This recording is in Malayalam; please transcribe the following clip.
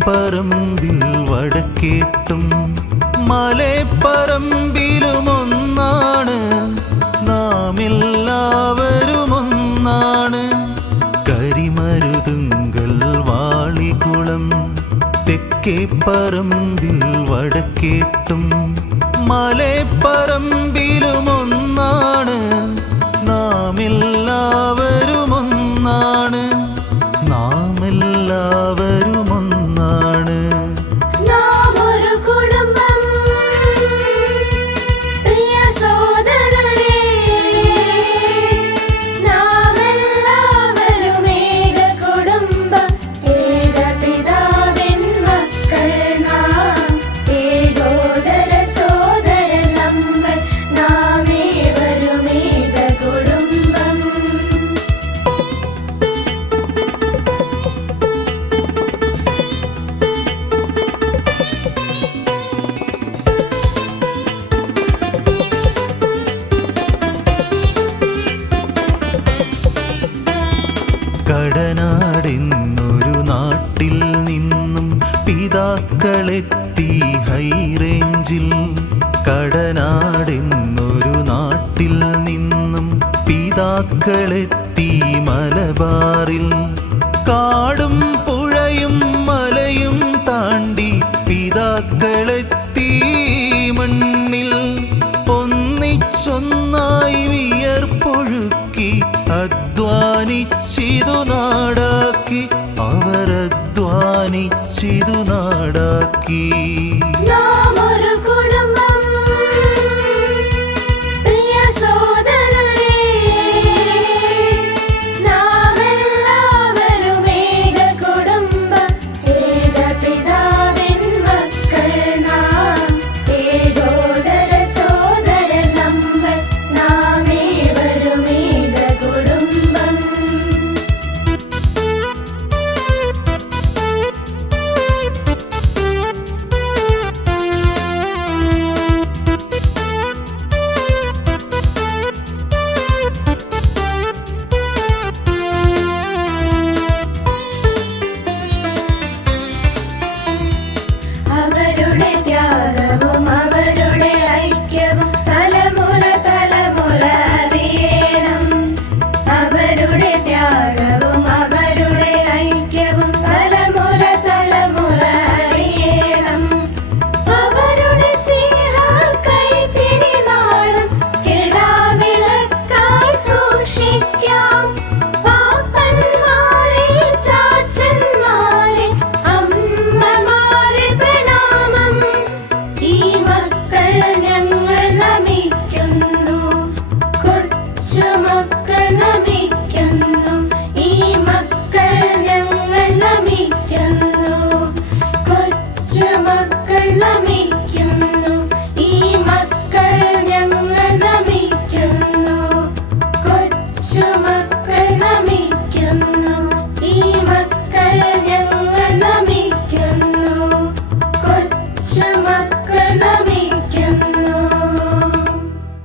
തെക്കേപ്പറമ്പിൽ വടക്കേട്ടും മലപ്പറമ്പിലുമൊന്നാണ്, നാം എല്ലാവരും ഒന്നാണ്. കരിമരുതുങ്കൽ വാളികുളം തെക്കേപ്പറമ്പിൽ വടക്കേട്ടും മലപ്പറമ്പിലുമൊന്നാണ്, നാം എല്ലാവരും ഒന്നാണ്, നാം എല്ലാവരും ഒന്നാണ്. നാം ഒരു കുടുംബം പ്രിയ സോദരരേ, നാം എല്ലാവരും ഏക കുടുംബം, ഏക പിതാവിൻ മക്കൾ നാം, ഏകോദര സോദരൻ നമ്മൾ, നാം ഏവരും ഏക കുടുംബം. കടനാടെന്നൊരു നാട്ടിൽ നിന്നും പിതാക്കളെത്തി ഹൈറേഞ്ചിൽ. കടനാടെന്നൊരു നാട്ടിൽ നിന്നും പിതാക്കളെത്തി മലബാറിൽ. കാടും പുഴയും മലയും താണ്ടി പിതാക്കളെത്തി മണ്ണിൽ. ഒന്നിച്ചൊന്നായി വിയർപ്പൊഴുക്കി അധ്വാനിച്ചിതു നാടാക്കി, അവരധ്വാനിച്ചിതു നാടാക്കി. നാം ഒരു